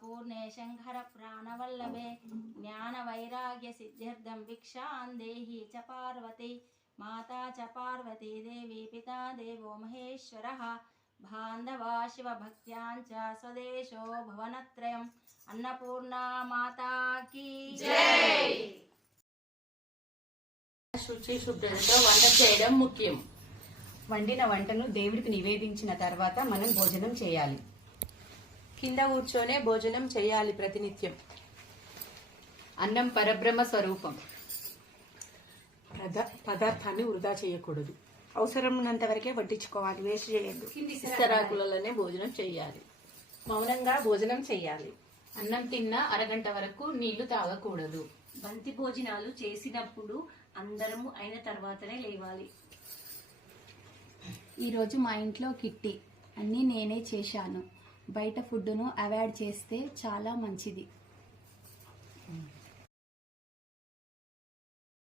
పూర్ణే శంకర ప్రాణవల్లభే జ్ఞాన వైరాగ్య సిద్ధ్యర్థం భిక్షాం దేహి చ పార్వతి మాతా చ పార్వతీ దేవి పితా దేవో మహేశ్వరః బాంధవా శివభక్త్యాం చ స్వదేశో భువనత్రయం అన్నపూర్ణా మాతా కీ జై. శుచి శుభ్రతతో వంట చేయడం ముఖ్యం. వండిన వంటను దేవుడికి నివేదించిన తర్వాత మనం భోజనం చేయాలి. కింద కూర్చొనే భోజనం చేయాలి ప్రతినిత్యం. అన్నం పరబ్రహ్మ స్వరూపం. పదార్థాన్ని వృధా చేయకూడదు. అవసరం ఉన్నంత వరకే వడ్డించుకోవాలి, వేస్ట్ చేయొద్దు. ఇస్తరాకులలోనే భోజనం చేయాలి. మౌనంగా భోజనం చేయాలి. అన్నం తిన్న అరగంట వరకు నీళ్లు తాగకూడదు. బంతి భోజనాలు చేసినప్పుడు అందరము అయిన తర్వాతనే లేవాలి. ఈరోజు మా ఇంట్లో కిట్టి అన్నీ నేనే చేశాను. బయట ఫుడ్డును అవాయిడ్ చేస్తే చాలా మంచిది.